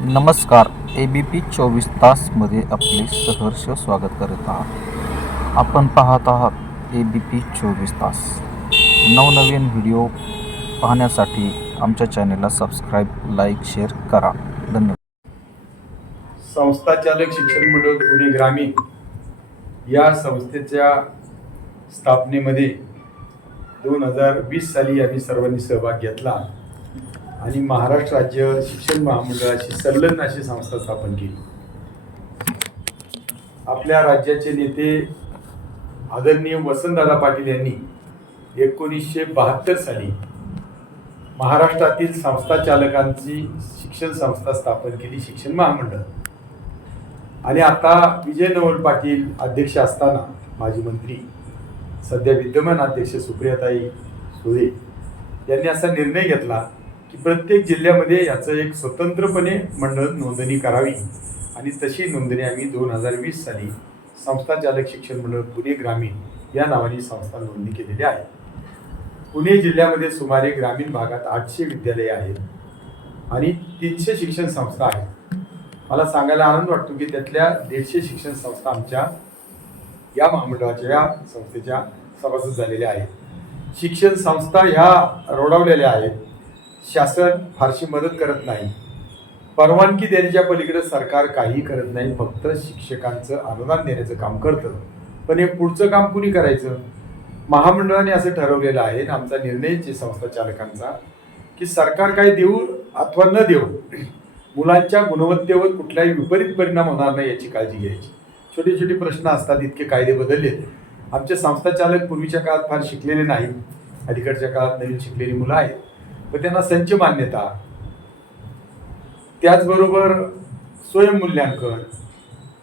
नमस्कार. A B P चोवीस तासमध्ये आपले सहर्ष स्वागत करत आहात. आपण पाहत आहात ए बी पी चोवीस तास. नवनवीन व्हिडिओ पाहण्यासाठी आमच्या चॅनेलला सबस्क्राईब लाईक शेअर करा. धन्यवाद. संस्था चालक शिक्षण मंडळ पुणे ग्रामीण या संस्थेच्या स्थापनेमध्ये दोन हजार वीस साली आम्ही सर्वांनी सहभाग घेतला. आणि महाराष्ट्र राज्य शिक्षण महामंडळाची संलग्न अशी संस्था स्थापन केली. आपल्या राज्याचे नेते आदरणीय वसंतदादा पाटील यांनी एकोणीसशे बहात्तर साली महाराष्ट्रातील संस्था चालकांची शिक्षण संस्था स्थापन केली शिक्षण महामंडळ. आणि आता विजय नवल पाटील अध्यक्ष असताना माजी मंत्री सध्या विद्यमान अध्यक्ष सुप्रियाताई सुळे यांनी असा निर्णय घेतला की प्रत्येक जिल्ह्यामध्ये याचं एक स्वतंत्रपणे मंडळ नोंदणी करावी. आणि तशी नोंदणी आम्ही दोन हजार वीस साली संस्था चालक शिक्षण मंडळ पुणे ग्रामीण या नावाने संस्था नोंदणी केलेली आहे. पुणे जिल्ह्यामध्ये सुमारे ग्रामीण भागात आठशे विद्यालये आहेत आणि तीनशे शिक्षण संस्था आहेत. मला सांगायला आनंद वाटतो की त्यातल्या दीडशे शिक्षण संस्था आमच्या या महामंडळाच्या या संस्थेच्या सभासद झालेल्या आहेत. शिक्षण संस्था ह्या रोडावलेल्या आहेत. शासन फारशी मदत करत नाही. परवानगी देण्याच्या पलीकडे सरकार काही करत नाही फक्त शिक्षकांचं अनुदान देण्याचं काम करतं. पण हे पुढचं काम कुणी करायचं? महामंडळाने असं ठरवलेलं आहे आणि आमचा निर्णय जे संस्था चालकांचा की सरकार काही देऊ अथवा न देऊ मुलांच्या गुणवत्तेवर कुठलाही विपरीत परिणाम होणार नाही याची काळजी घ्यायची. छोटे छोटे प्रश्न असतात इतके कायदे बदलले. आमचे संस्था चालक पूर्वीच्या काळात फार शिकलेले नाही अलीकडच्या काळात नवीन शिकलेली मुलं आहेत. व त्यांना संच मान्यता. त्याचबरोबर स्वयंमूल्यांकन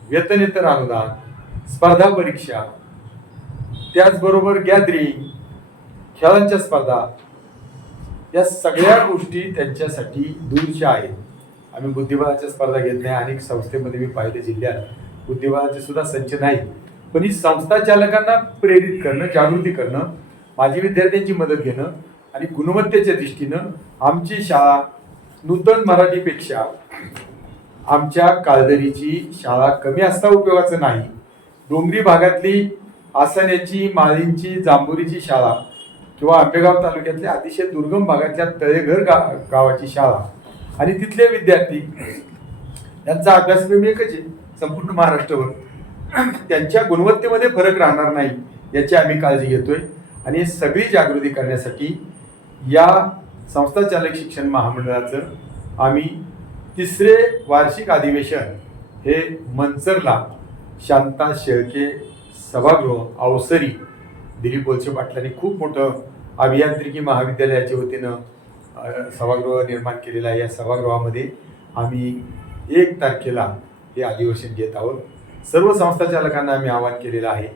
वेतनेतर अनुदान स्पर्धा परीक्षा त्याचबरोबर गॅदरिंग खेळांच्या स्पर्धा या सगळ्या गोष्टी त्यांच्यासाठी दूरच्या आहेत. आम्ही बुद्धिबळाच्या स्पर्धा घेत नाही अनेक संस्थेमध्ये मी पाहिले जिल्ह्यात बुद्धिबळाचे सुद्धा संच नाही. पण ही संस्था चालकांना प्रेरित करणं जागृती करणं माझी विद्यार्थ्यांची मदत घेणं आणि गुणवत्तेच्या दृष्टीनं आमची शाळा नूतन मराठीपेक्षा आमच्या काळदरीची शाळा कमी असता उपयोगाचं नाही. डोंगरी भागातली आसण्याची माळींची जांभुरीची शाळा किंवा आंबेगाव तालुक्यातल्या अतिशय दुर्गम भागातल्या तळेघर गा गावाची शाळा आणि तिथले विद्यार्थी यांचा अभ्यासक्रम एकच आहे संपूर्ण महाराष्ट्रभर. त्यांच्या गुणवत्तेमध्ये फरक राहणार नाही याची आम्ही काळजी घेतोय आणि सगळी जागृती करण्यासाठी या संस्थाचालक शिक्षण महामंडळाचं आम्ही तिसरे वार्षिक अधिवेशन हे मनसरला शांता शेळके सभागृह अवसरी दिलीप वळसे पाटलांनी खूप मोठं अभियांत्रिकी महाविद्यालयाच्या वतीनं सभागृह निर्माण केलेलं आहे. या सभागृहामध्ये आम्ही एक तारखेला हे अधिवेशन घेत आहोत. सर्व संस्थाचालकांना आम्ही आवाहन केलेलं आहे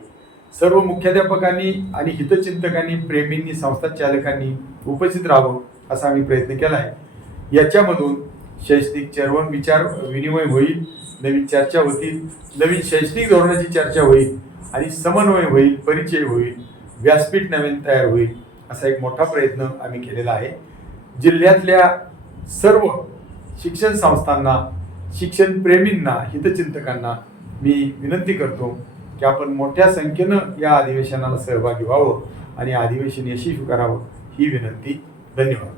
सर्व मुख्याध्यापकांनी आणि हितचिंतकांनी प्रेमींनी संस्था चालकांनी उपस्थित राहावं असा आम्ही प्रयत्न केला आहे याच्यामधून शैक्षणिक चर्वण विचार विनिमय होईल नवीन चर्चा होतील नवीन शैक्षणिक धोरणाची चर्चा होईल आणि समन्वय होईल परिचय होईल व्यासपीठ नवीन तयार होईल असा एक मोठा प्रयत्न आम्ही केलेला आहे. जिल्ह्यातल्या सर्व शिक्षण संस्थांना शिक्षण प्रेमींना हितचिंतकांना मी विनंती करतो की आपण मोठ्या संख्येनं या अधिवेशनाला सहभागी व्हावं आणि अधिवेशन यशस्वी करावं ही विनंती. धन्यवाद.